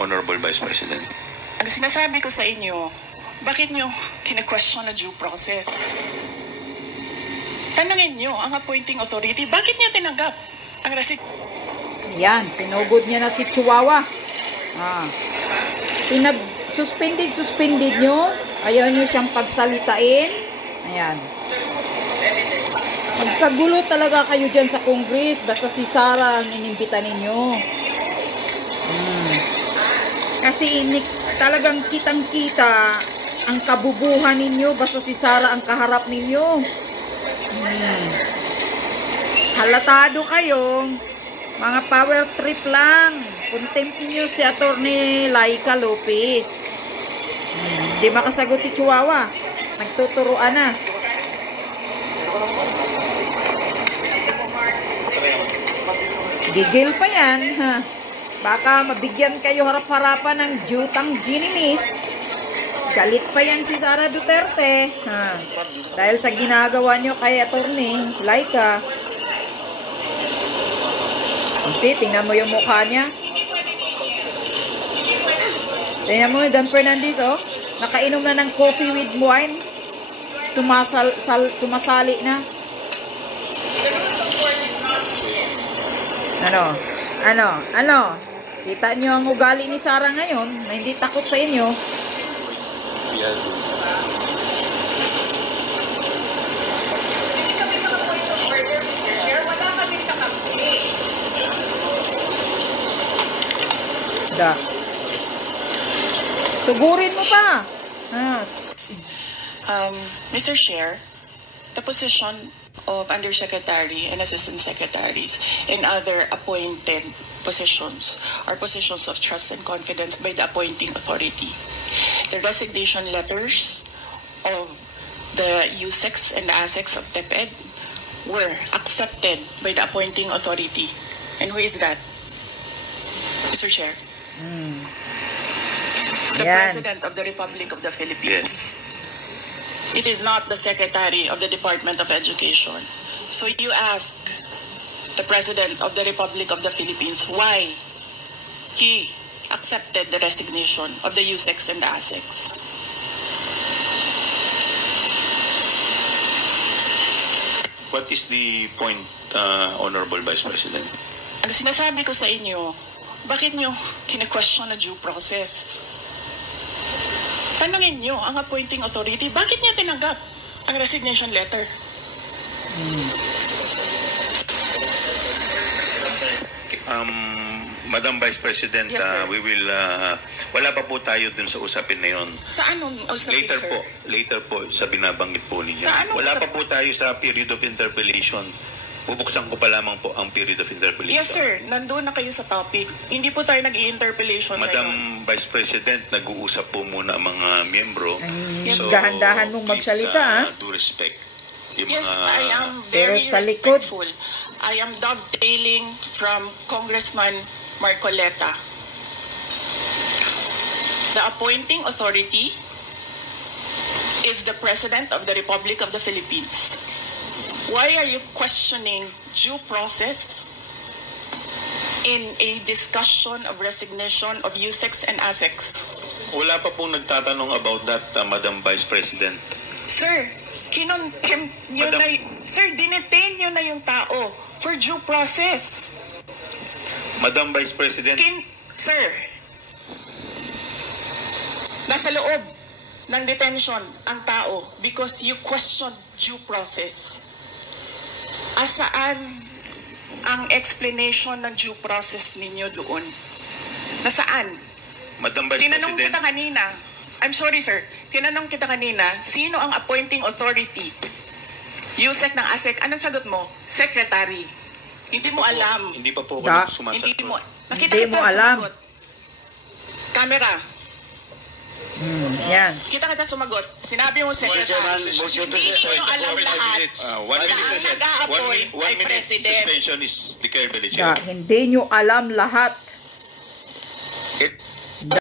Honorable Vice President. Ang sinasabi ko sa inyo, bakit nyo kine-question na due process? Tanungin nyo ang appointing authority, bakit niya tinanggap ang Yan, sinugod niya na si Chihuahua. Suspended nyo. Ayaw nyo siyang pagsalitain. Ayan. Magkagulo talaga kayo dyan sa Congress. Basta si Sara ang inimbita ninyo. Kasi talagang kitang-kita ang kabubuhan ninyo. Basta si Sara ang kaharap ninyo. Halatado kayo. Mga power trip lang. Contempt niyo si Attorney Laika Lopez. Hindi makasagot si Chihuahua. Nagtuturuan na. Gigil pa yan. Baka mabigyan kayo harap-harapan ng jutang ginimis. Galit pa yan si Sara Duterte. Dahil sa ginagawa nyo kay Attorney Laika. Kasi tingnan mo yung mukha niya. Tingnan mo, Dan Fernandez, oh. Nakainom na ng coffee with wine. Sumasali na. Ano? Kita nyo ang ugali ni Sara ngayon na hindi takot sa inyo. Sugurin mo pa. Mr. Chair, the position of Undersecretary and Assistant Secretaries and other appointed positions are positions of trust and confidence by the appointing authority. The resignation letters of the USEX and the ASEX of TEPED were accepted by the appointing authority. And who is that? Mr. Chair? The President of the Republic of the Philippines. Yes. It is not the Secretary of the Department of Education. So you ask the President of the Republic of the Philippines why he accepted the resignation of the USEX and the ASEX. What is the point, Honorable Vice President? Ang sinasabi ko sa inyo, bakit nyo kine-question na due process? Tanungin nyo ang appointing authority, bakit niya tinanggap ang resignation letter? Madam Vice President, yes, we will, wala pa po tayo dun sa usapin na yun. Sa anong usapin, Later po, sa binabanggit po ninyo. Wala pa po tayo sa period of interpellation. Bubuksan ko pa lamang po ang period of interpellation. Yes, sir. Nandun na kayo sa topic. Hindi po tayo nag-i-interpellation Madam ngayon. Vice President, nag-uusap po muna ang mga miyembro. Yes, dahan-dahan mong magsalita, do respect. Yes, I am very respectful. I am dovetailing from Congressman Marcoleta. The appointing authority is the President of the Republic of the Philippines. Why are you questioning due process in a discussion of resignation of USEX and ASEX? Wala pa pong nagtatanong about that, Madam Vice President. Sir, kinontempt nyo na, sir, dinetain nyo na yung tao for due process. Madam Vice President. Sir, nasa loob ng detention ang tao because you questioned due process. Asaan ang explanation ng due process ninyo doon? Nasaan? Madam Vice Tinanong President. kita kanina. I'm sorry, sir. Tinanong kita kanina, sino ang appointing authority? USEC ng ASEC. Anong sagot mo? Secretary. Hindi mo alam. Hindi pa po ako sumasagot. Hindi mo. Nakita Hindi kita mo alam. sumagot. Camera. Yan. Kita kita sumagot. Sinabi mo, Secretary. Hindi nyo alam lahat. 1 minute, Ang nag-a-appoint ay President. suspension is declared by the chair. Hindi nyo alam lahat.